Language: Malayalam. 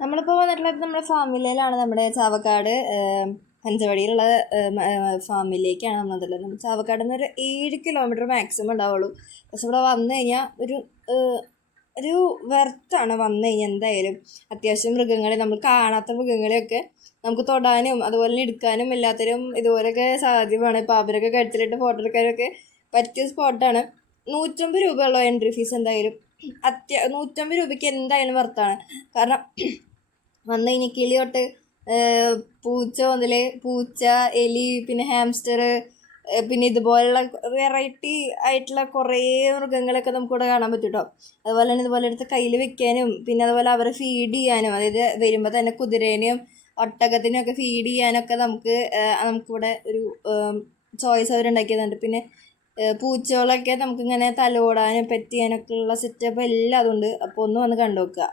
നമ്മളിപ്പോൾ വന്നിട്ടുള്ളത് നമ്മുടെ ഫാമിലിയിലാണ്. നമ്മുടെ ചാവക്കാട് പഞ്ചവടിയിലുള്ള ഫാമിലിയിലേക്കാണ് നമ്മൾ വന്നിട്ടുള്ളത്. നമ്മൾ ചാവക്കാട് നിന്ന് ഒരു 7 കിലോമീറ്റർ മാക്സിമം ഉണ്ടാവുള്ളൂ. പക്ഷെ ഇവിടെ വന്നു കഴിഞ്ഞാൽ ഒരു വെർത്താണ് വന്നു കഴിഞ്ഞാൽ. എന്തായാലും അത്യാവശ്യം മൃഗങ്ങളെ, നമ്മൾ കാണാത്ത മൃഗങ്ങളെയൊക്കെ നമുക്ക് തൊടാനും അതുപോലെ എടുക്കാനും എല്ലാത്തിനും ഇതുപോലെയൊക്കെ സാധ്യമാണ്. ഇപ്പോൾ അവരൊക്കെ കഴുത്തിലിട്ട് ഫോട്ടോ എടുക്കാനൊക്കെ പറ്റിയ സ്പോട്ടാണ്. 150 രൂപയുള്ള എൻട്രി ഫീസ്. എന്തായാലും 150 രൂപയ്ക്ക് എന്തായാലും വർത്താണ്. കാരണം വന്നു കഴിഞ്ഞാൽ കിളി തൊട്ട് പൂച്ച മുതൽ പൂച്ച, എലി, പിന്നെ ഹാംസ്റ്റർ, പിന്നെ ഇതുപോലുള്ള വെറൈറ്റി ആയിട്ടുള്ള കുറേ മൃഗങ്ങളൊക്കെ നമുക്കിവിടെ കാണാൻ പറ്റും കേട്ടോ. അതുപോലെ തന്നെ ഇതുപോലെ എടുത്ത് കയ്യിൽ വെക്കാനും പിന്നെ അതുപോലെ അവരെ ഫീഡ് ചെയ്യാനും, അതായത് വരുമ്പോൾ തന്നെ കുതിരേനെയും ഒട്ടകത്തിനും ഒക്കെ ഫീഡ് ചെയ്യാനൊക്കെ നമുക്കിവിടെ ഒരു ചോയ്സ് അവരുണ്ടാക്കി തന്നിട്ടുണ്ട്. പിന്നെ പൂച്ചകളൊക്കെ നമുക്കിങ്ങനെ തലോടാനും പെറ്റ് ചെയ്യാനൊക്കെ ഉള്ള സെറ്റപ്പ് എല്ലാം അതുണ്ട്. അപ്പോൾ ഒന്ന് വന്ന് കണ്ടു നോക്കുക.